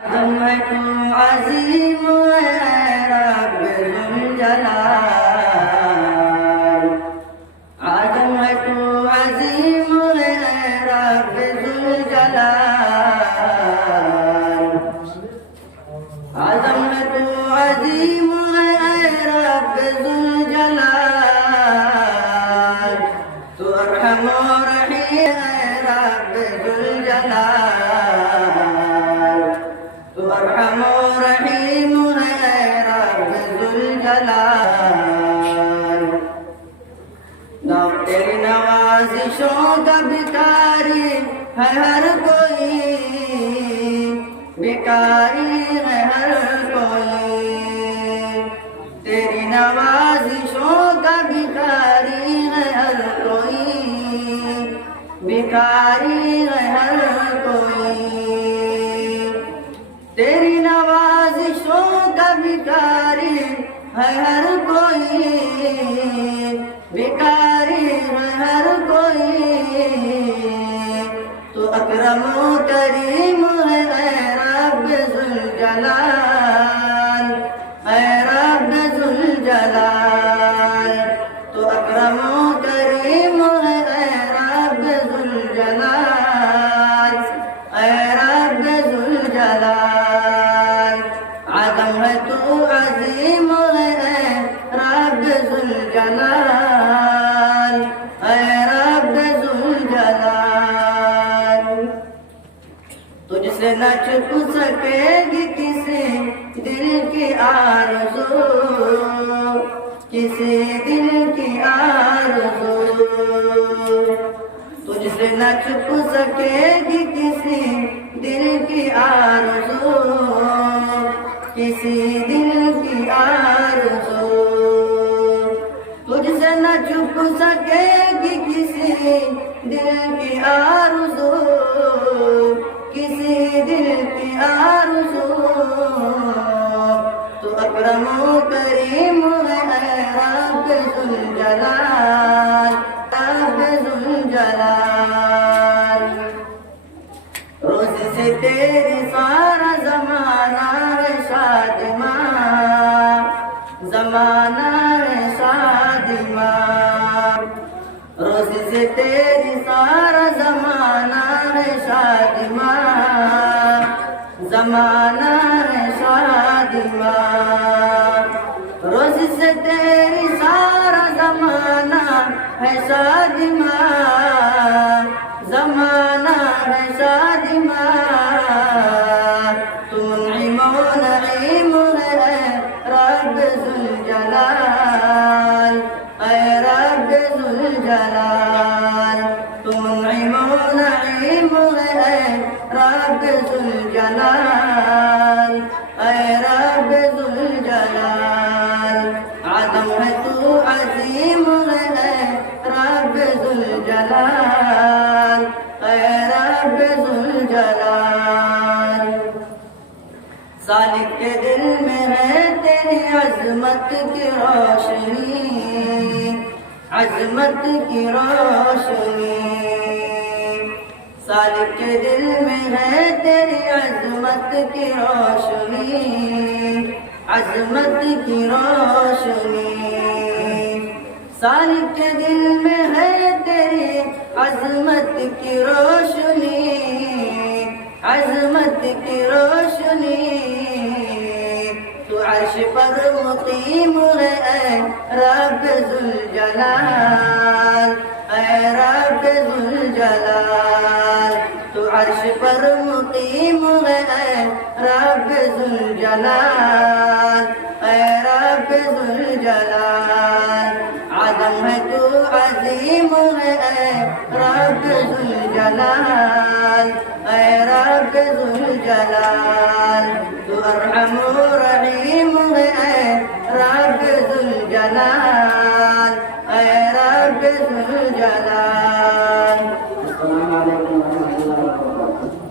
तुम अजीम रब जुल जलाल, आदम है तू अजीम रब जुल जलाल, आदम है तू अजीम रब जुल जलाल, तू अरहम रहीम रब जुल जलाल, तू अरहम रहीम रब जुल जलाल। ना तेरी नवाजिशों का भिखारी है हर कोई, भिखारी है हर कोई, तेरी नवाजिशों का भिखारी है हर कोई, भिखारी है हर कोई, तेरी नवाजिशों का भिखारी है हर कोई, भिखारी है हर कोई, तो अकरम करीम है रब जुल जलाल, है रब जुल जलाल, तो अकरम करीम है रब जुल जलाल, है रब जुल जलाल, आदम है तू अजीम है रब जुल जलाल, है रब जुल जलाल। तुझसे न छुप सकेगी किसी दिल की आरज़ू, किसी दिल की आरज़ू, तुझसे न छुप सकेगी किसी दिल की आरज़ू, किसी दिल की आरज़ू, तुझसे न छुप सकेगी किसी दिल की आरज़ू, किसी दिल की आरज़ू, तो अकरम करीम है रब जुल जलाल, रब जुल जलाल। रोज़ से तेरी सारा ज़माना है शादिमां, ज़माना है शादिमां, रोज़ से तेरी सारा ज़माना है शादिमां, ज़माना है शादिमां, रोज़ से तेरी सारा ज़माना है शादिमां, ज़माना है शादिमां, तू मुनइम नईम है रब जुल जलाल, है रब जुल जलाल, तू मुनइम नईम है रब जुल जलाल, है रब जुल जलाल, आदम है तू अजीम है रब जुल जलाल, है रब जुल जलाल। सालिक के दिल में है तेरी अजमत की रोशनी, अजमत की रोशनी, सालिक के दिल में है तेरी अजमत की रोशनी, अजमत की रोशनी, सालिक के दिल में है तेरी अजमत की रोशनी, अजमत की रोशनी, तू अर्श पर मुकीम है रब जुल जलाल, है रब जुल जलाल, तू अर्श पर मुकीम है रब जुल जलाल, है रब जुल जलाल, आदम है तू अजीम है रब जुल जलाल, है रब जुल जलाल, तू अरहम रहीम है रब जुल जलाल, है रब जुल जलाल। अस्सलामु अलैकुम व रहमतुल्लाहि व बरकातुहू।